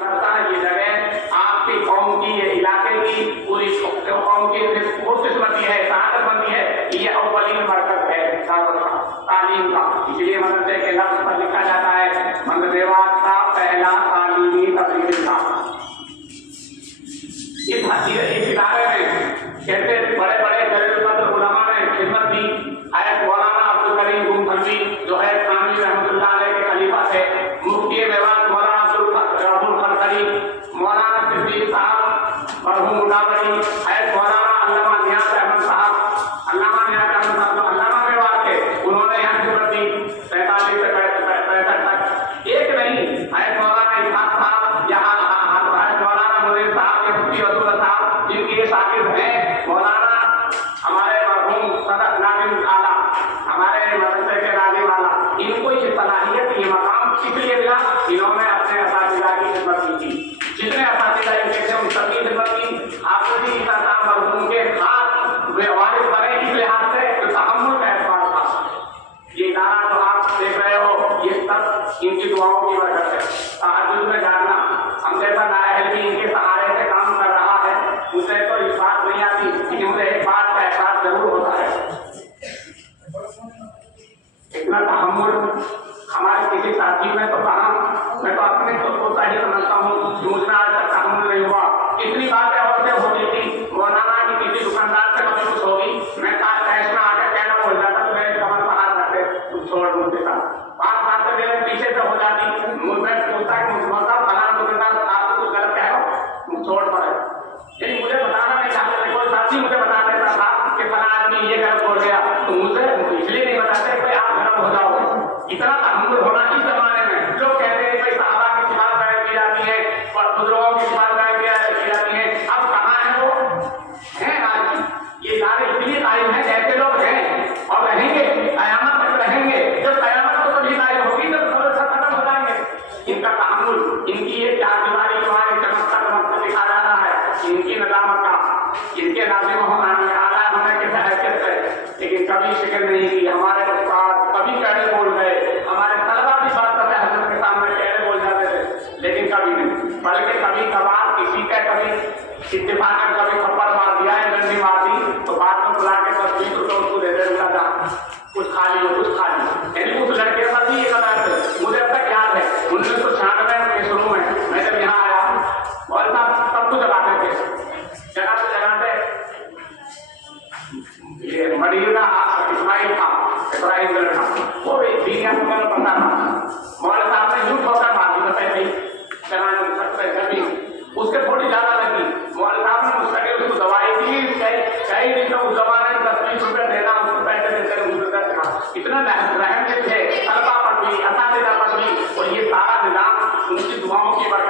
یہ جگہ آپ کی قوم کی، یہ علاقے کی، پوری قوم کی خوش قسمتی ہے، سعادت مندی ہے، یہ اولین مرکز ہے دعوت کا، تعلیم کا۔ اس لیے مدرسے کے لفظ پر لکھا جاتا ہے مدرسات کا پہلا تعلیمی تبلیغی تھا۔ اس ادارے میں کہتے بڑے بڑے ضرورت علماء نے خدمت دی۔ حضرت مولانا عبدالکریم گنگھنوی جو ہے کامل رحمۃ اللہ علیہ کے خلیفہ تھے، مفتی میوات مولانا عبدالقادری، مولانا صدیق صاحب مرحوم مداوری، حضرت مولانا علامہ نیاز احمد صاحب، علامہ نیاز احمد صاحب جو علامہ میوات تھے، انہوں نے یہاں خدمت دی 45 سے 65 تک۔ ایک نہیں، حضرت مولانا اسحاق صاحب، یہاں حضرت مولانا منیر صاحب، یہ مفتی عبداللہ صاحب جن کی یہ شاگرد ہیں، مولانا ہمارے مرحوم صدر ناظم اعلیٰ، ہمارے مدرسے کے ناظم اعلیٰ، ان کو یہ صلاحیت، یہ مقام اس لیے ملا، انہوں نے اپنے اساتذہ کی خدمت کی تھی۔ جتنے اساتذہ ان کے تھے ان سب کی خدمت کی۔ حافظ عیسیٰ صاحب مرحوم کے خاص وارث بنے اس لحاظ سے کہ تحمل کا اعتبار تھا۔ یہ ادارہ جو آپ دیکھ رہے ہو، یہ سب ان کی دعاؤں کی برکت ہے۔ تہجد میں جاگنا، ہم جیسا نااہل بھی ان کے سہارے سے کام کر رہا ہے، مجھے تو اس بات نہیں آتی کہ مجھے ایک بات کا احساس ضرور ہوتا ہے، اتنا تحمل ہمارے کسی ساتھی میں تو کہاں، میں تو اپنے خود کو صحیح سمجھتا ہوں، دوسرا آج تک تحمل نہیں ہوا۔ اتنی باتیں اور سے ہوتی تھی، مولانا کی کسی دکاندار سے کبھی کچھ ہوگی، میں کیش میں آ کے کہنا بول جاتا تو میرے کمر پر ہاتھ رکھتے کچھ چھوڑ دوں کے ساتھ، بات بات میرے پیچھے سے ہو جاتی، مجھ میں پوچھتا کہ مجھے فلاں دکاندار آپ کو کچھ غلط کہہ رہا چھوڑ پڑے، یعنی مجھے بتانا نہیں چاہتے، کوئی ساتھی مجھے بتا دیتا تھا کہ فلاں آدمی یہ غلط بول گیا، تو مجھے اس لیے نہیں بتاتے کہ آپ گرم ہو جاؤ۔ اتنا تحمل ہونا اس زمانے میں، لوگ کہتے ہیں کہ صحابہ کی صفات بیان کی جاتی ہے اور بزرگوں کی صفات بیان کی جاتی ہے، اب کہاں ہیں وہ؟ ہیں آج یہ ادارے اس لیے قائم ہیں، ایسے لوگ ہیں اور رہیں گے، قیامت تک رہیں گے۔ جب قیامت تو کبھی قائم ہوگی جب سب ختم ہو جائیں گے۔ ان کا تحمل، ان کی یہ چار دیواری جو ہے چمکتا دکھا جانا ہے، ان کی ندامت کا، ان کے ناظم ہونے اعلیٰ ہونے کی حیثیت ہے، لیکن کبھی شکر نہیں کی۔ ہمارے استاد کبھی کہنے بول گئے، ہمارے طلبا بھی بات کرتے حضرت کے سامنے کہنے بول جاتے تھے، لیکن کبھی نہیں، بلکہ کبھی کبھار کسی کا کبھی اتفاقاً کبھی تھپڑ مار دیا ہے، ڈنڈی مار دی، تو بعد میں بلا کے 10-20 روپے اس کو دے دے دیتا تھا، کچھ کھا لیو کچھ کھا لیو۔ یعنی اس لڑکے پر بھی یہ قدر ہے، مجھے اب تک یاد ہے 1996 کے شروع میں میں جب یہاں آیا، اور صاحب سب کچھ جگاتے تھے، جگاتے یہ مدینہ اسماعیل تھا، ابراہیم کا لڑکا، وہ بھی دینیا کو میں پڑھتا تھا، مولانا صاحب نے یوں ٹھوکا مار دی، پہلے ہی چلانے میں سکتے زمین، اس کے تھوڑی زیادہ لگی، مولانا صاحب نے مستقل اس کو دوائی دی، کئی دن میں اس زمانے میں 10-20 روپے دینا اس کو پیسے دیتے گزرتا تھا، اتنا رحم کے تھے طلبا پر بھی، اساتذہ پر بھی، اور یہ سارا نظام ان کی دعاؤں کی برکت